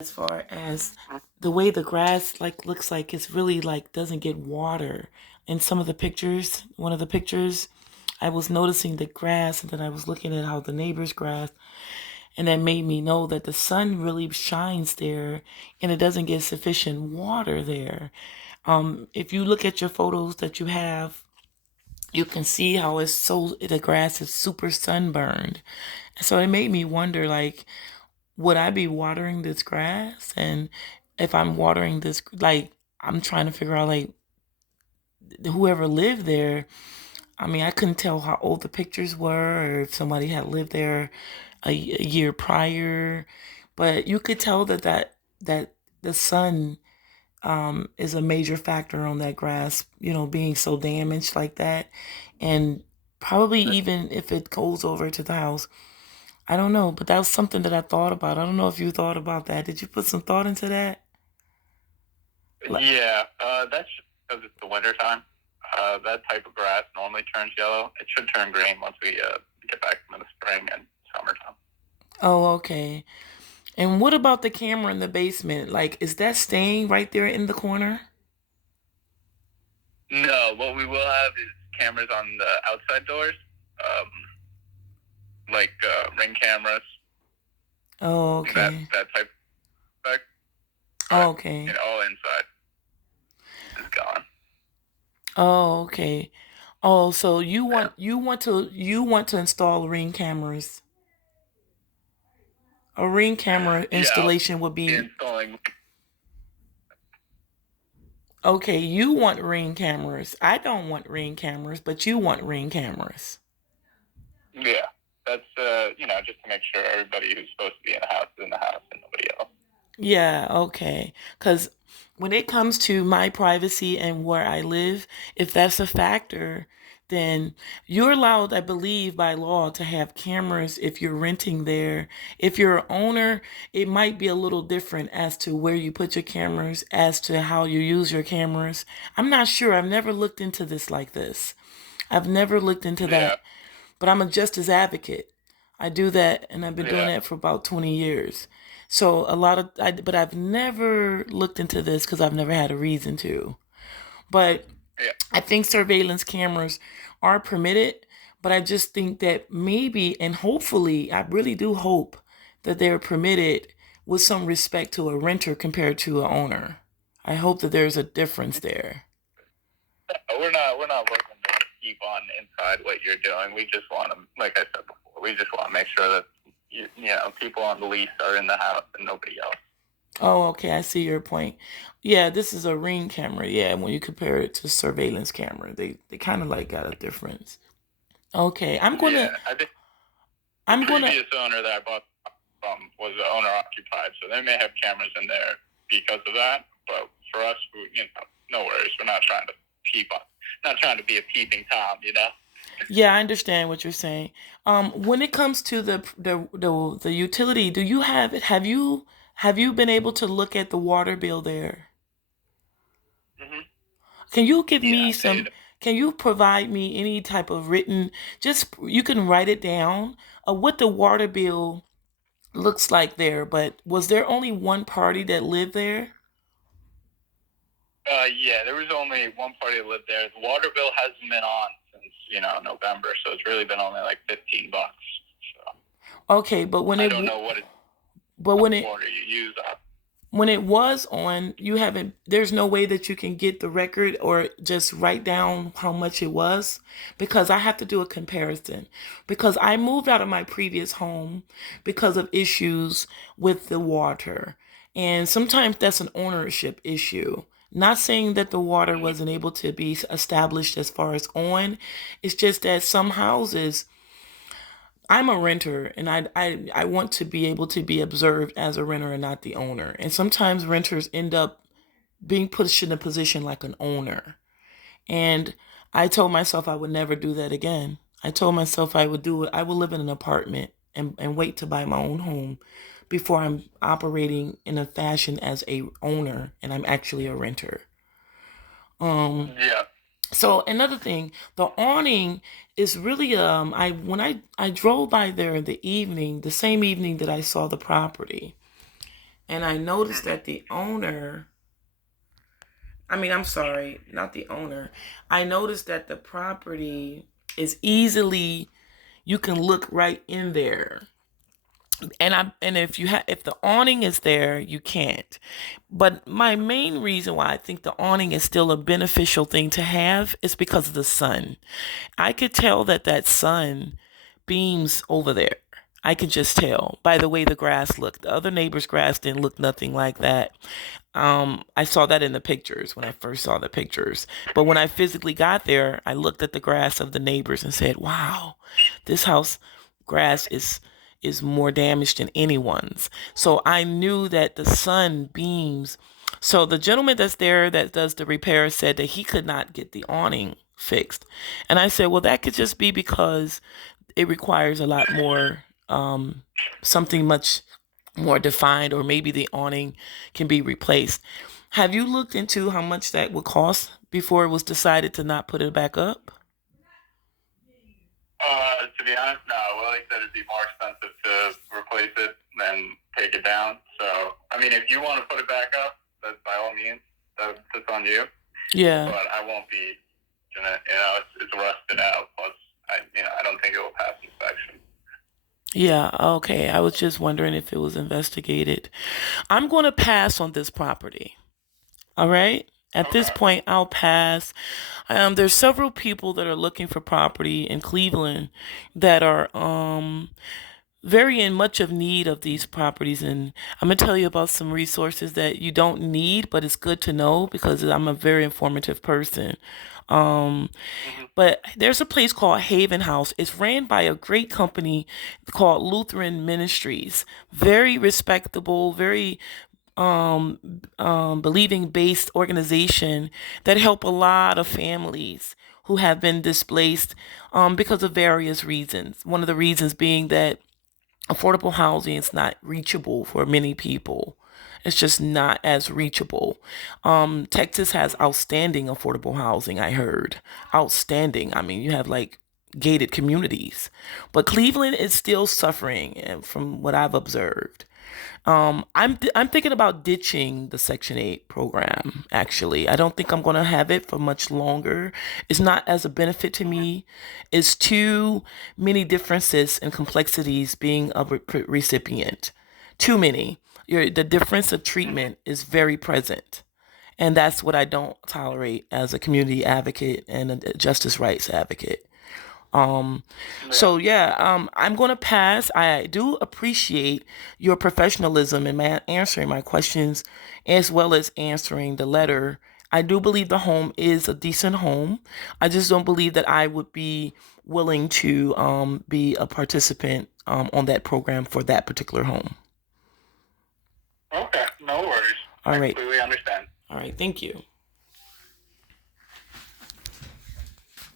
as far as the way the grass like looks like it's really like doesn't get water. In some of the pictures, one of the pictures, I was noticing the grass and then I was looking at how the neighbor's grass and that made me know that the sun really shines there and it doesn't get sufficient water there. If you look at your photos that you have, you can see how the grass is super sunburned. So it made me wonder, like, would I be watering this grass? And if I'm watering this, like, I'm trying to figure out, like, whoever lived there. I mean, I couldn't tell how old the pictures were or if somebody had lived there a year prior, but you could tell that the sun is a major factor on that grass, being so damaged like that. And probably even if it goes over to the house, I don't know, but that was something that I thought about. I don't know if you thought about that. Did you put some thought into that? Yeah, that's just because it's the winter time. That type of grass normally turns yellow. It should turn green once we get back into the spring and summertime. Oh, okay. And what about the camera in the basement? Like, is that staying right there in the corner? No, what we will have is cameras on the outside doors, um, like ring cameras, Oh, that okay. that type of effect. Oh, But okay. all inside is gone. Oh, okay. Oh, so you Yeah, want you want to install Ring cameras. A Ring camera yeah. I'll installation would be be installing. okay. You want Ring cameras. I don't want Ring cameras, but you want Ring cameras. Yeah, that's just to make sure everybody who's supposed to be in the house is in the house and nobody else. Yeah, okay. Because when it comes to my privacy and where I live, if that's a factor, then you're allowed, I believe, by law to have cameras if you're renting there. If you're an owner, it might be a little different as to where you put your cameras, as to how you use your cameras. I'm not sure. I've never looked into this like this. I've never looked into Yeah, that, but I'm a justice advocate. I do that, and I've been doing yeah, that for about 20 years. So but I've never looked into this because I've never had a reason to. But yeah, I think surveillance cameras are permitted, but I just think that maybe and hopefully, I really do hope that they're permitted with some respect to a renter compared to an owner. I hope that there's a difference there. we're not looking to keep on inside what you're doing. We just want to, like I said before, we just want to make sure that people on the lease are in the house and nobody else. Oh, okay, I see your point. Yeah, this is a Ring camera. Yeah, when you compare it to surveillance camera, they kind of like got a difference. Okay, Yeah, I think the I'm gonna previous owner that I bought from was owner occupied, so they may have cameras in there because of that. But for us, no worries. We're not trying to keep on, not trying to be a peeping tom. Yeah, I understand what you're saying. When it comes to the utility, do you have it? Have you been able to look at the water bill there? hmm Can you give Yeah, me I some? paid. Can you provide me any type of written? Just you can write it down of what the water bill looks like there. But was there only one party that lived there? Yeah, there was only one party that lived there. The water bill hasn't been on since November, so it's really been only like $15. So Okay, but when I it don't w- know what but when it water you use. when it was on, you haven't. There's no way that you can get the record or just write down how much it was because I have to do a comparison because I moved out of my previous home because of issues with the water, and sometimes that's an ownership issue. Not saying that the water wasn't able to be established as far as on. It's just that some houses, I'm a renter and I want to be able to be observed as a renter and not the owner. And sometimes renters end up being pushed in a position like an owner. And I told myself I would never do that again. I told myself I would do it. I would live in an apartment and wait to buy my own home before I'm operating in a fashion as a owner and I'm actually a renter. Um, Yeah, So another thing, the awning is really I when I drove by there in the evening, the same evening that I saw the property, And I noticed that the owner, I mean, I'm sorry, not the owner. I noticed that the property is easily, you can look right in there. And if the awning is there, you can't. But my main reason why I think the awning is still a beneficial thing to have is because of the sun. I could tell that sun beams over there. I could just tell by the way the grass looked. The other neighbor's grass didn't look nothing like that. I saw that in the pictures when I first saw the pictures. But when I physically got there, I looked at the grass of the neighbors and said, "Wow, this house grass is more damaged than anyone's." So I knew that the sun beams. So the gentleman that's there that does the repair said that he could not get the awning fixed. And I said, "Well, that could just be because it requires a lot more, something much more defined, or maybe the awning can be replaced." Have you looked into how much that would cost before it was decided to not put it back up? To be honest, no. Willie said it'd be more expensive to replace it than take it down. So, I mean, if you want to put it back up, that's by all means. That's on you. Yeah. But I won't be. It's rusted out. Plus, I don't think it will pass inspection. Yeah, okay. I was just wondering if it was investigated. I'm going to pass on this property. All right. At this point, I'll pass. There's several people that are looking for property in Cleveland that are very in much of need of these properties, and I'm gonna tell you about some resources that you don't need, but it's good to know because I'm a very informative person. Um, but there's a place called Haven House. It's ran by a great company called Lutheran Ministries. Very respectable, very believing based organization that help a lot of families who have been displaced because of various reasons. One of the reasons being that affordable housing is not reachable for many people. It's just not as reachable. Texas has outstanding affordable housing, I heard. Outstanding. I mean, you have like gated communities. But Cleveland is still suffering from what I've observed. I'm thinking about ditching the Section 8 program, actually. I don't think I'm going to have it for much longer. It's not as a benefit to me. It's too many differences and complexities being a recipient. Too many. The difference of treatment is very present. And that's what I don't tolerate as a community advocate and a justice rights advocate. So yeah, I'm going to pass. I do appreciate your professionalism in answering my questions as well as answering the letter. I do believe the home is a decent home. I just don't believe that I would be willing to be a participant on that program for that particular home. Okay, no worries. All I right. completely understand. All right. Thank you.